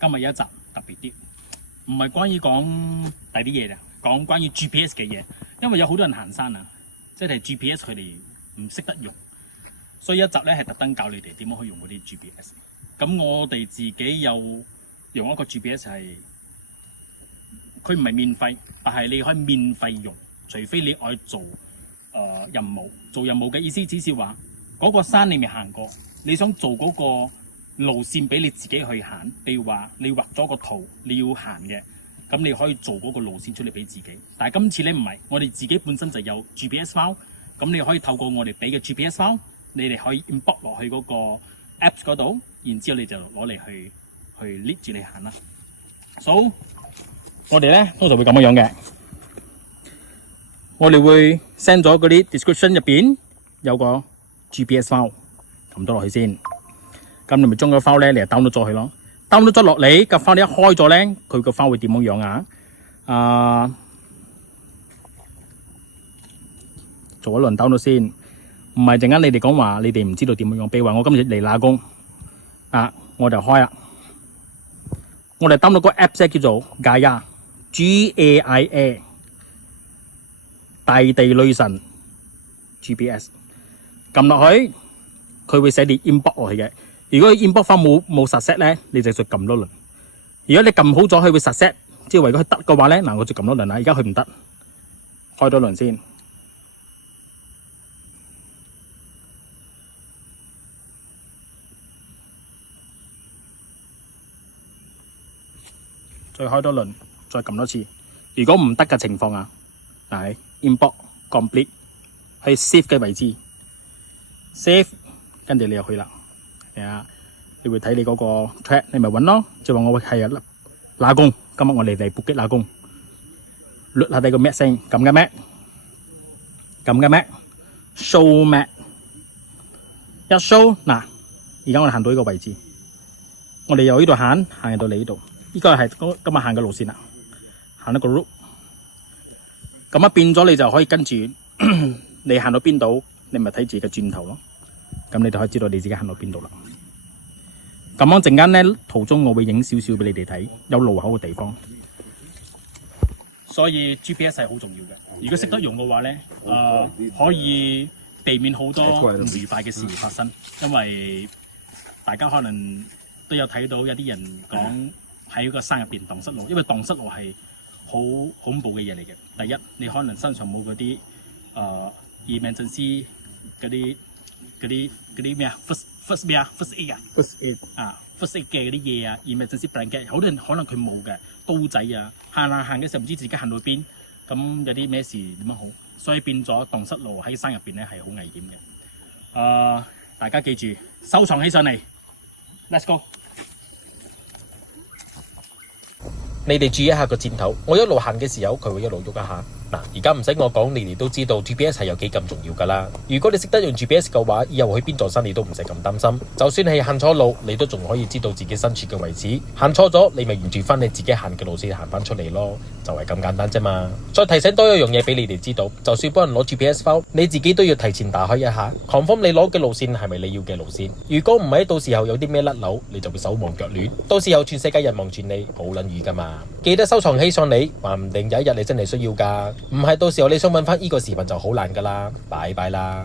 今日有一集特別啲，唔係關於講第啲嘢嘅，講關於 GPS 嘅嘢。因為有好多人行山啊，即係 GPS 佢哋唔識得用，所以一集咧係特登教你哋點樣可以用嗰啲 GPS。咁我哋自己又用一個 GPS 係，佢唔係免費，但係你可以免費用，除非你愛做任務。做任務嘅意思只是話嗰個山你未行過，你想做嗰個路線俾你自己去行。譬如話你畫咗個圖你要行嘅，咁你可以做嗰個路線出嚟俾自己。但係今次咧唔係，我哋自己本身就有 GPS file， 咁你可以透過我哋俾嘅 GPS file， 你哋可以 import 落去嗰個 apps 嗰度，然之後你就攞嚟去 lead 住你行啦。So 我哋咧通常會咁樣嘅，我哋會 send 咗嗰啲 description 入邊有個 GPS file， 撳咗落去先。咁你咪將個 file 咧，你就 download 咗佢咯。download 咗落嚟個 file 一開咗咧，佢個 file 會點樣啊？做一輪 download 先，唔係陣間你哋講話你哋唔知道點樣用。譬如話我今日嚟打工我就開啦。我哋 download 個 app 叫做 Gaia，G-A-I-A， 大地女神 GPS。撳落去，佢會寫你 inbox 落去嘅。如果 inbox 翻冇實 set 咧，你就再撳多輪。如果你撳好咗，佢會實 set，即係為咗佢得嘅話咧，我就撳多輪啦。而家佢唔得，開多輪先。再開多輪，再撳多次。如果唔得嘅情況係 inbox complete 去 save 嘅位置 ，save 跟住你就去啦。你會睇你嗰個 track， 你咪揾咯。就話我係打工，今日我哋嚟布吉打工。捋下你個 map 先，撳嘅 map，撳嘅 map，show map， 一 show 嗱，而家我哋行到呢個位置，我哋由呢度行到你呢度，呢個係今日行嘅路線啦，行一個 route。咁變咗你就可以跟住你行到邊度，你咪睇自己嘅轉頭咯。咁你就可以知道你自己行到邊度啦。咁樣陣間咧，途中我會影少少俾你哋睇，有路口嘅地方。所以 GPS 係好重要嘅。如果識得用嘅話咧，可以避免好多唔愉快嘅事發生。因為大家可能都有睇到有啲人講喺個山入邊蕩失路，因為蕩失路係好恐怖嘅嘢嚟嘅。第一，你可能身上冇嗰啲emergency 嗰啲咩啊 first aid 嘅嗰啲嘢啊 emergency blanket， 好多人可能佢冇嘅，刀仔啊，行嘅時候唔知自己行到邊，咁有啲咩事點樣好，所以變咗蕩失路喺山入邊咧係好危險嘅。大家記住收藏起上嚟 ，Let's go。你哋注意一下個箭頭，我一路行嘅時候，佢會一路喐一下。嗱，而家唔使我講，你哋都知道 GPS 係有幾咁重要噶啦。如果你識得用 GPS 嘅話，以後去邊座山你都唔使咁擔心。就算係行錯路，你都仲可以知道自己身處嘅位置。行錯咗，你咪沿住翻你自己行嘅路線行翻出嚟咯，就係咁簡單啫嘛。再提醒多一樣嘢俾你哋知道，就算幫人攞 GPS file， 你自己都要提前打開一下 confirm 你攞嘅路線係咪你要嘅路線。如果唔係，到時候有啲咩甩漏，你就會手忙腳亂，到時候全世界人望住你，好撚瘀噶嘛。記得收藏起上嚟，話唔定有一日你真係需要噶。唔係到時候你想揾翻呢個視頻就好難噶啦，拜拜啦。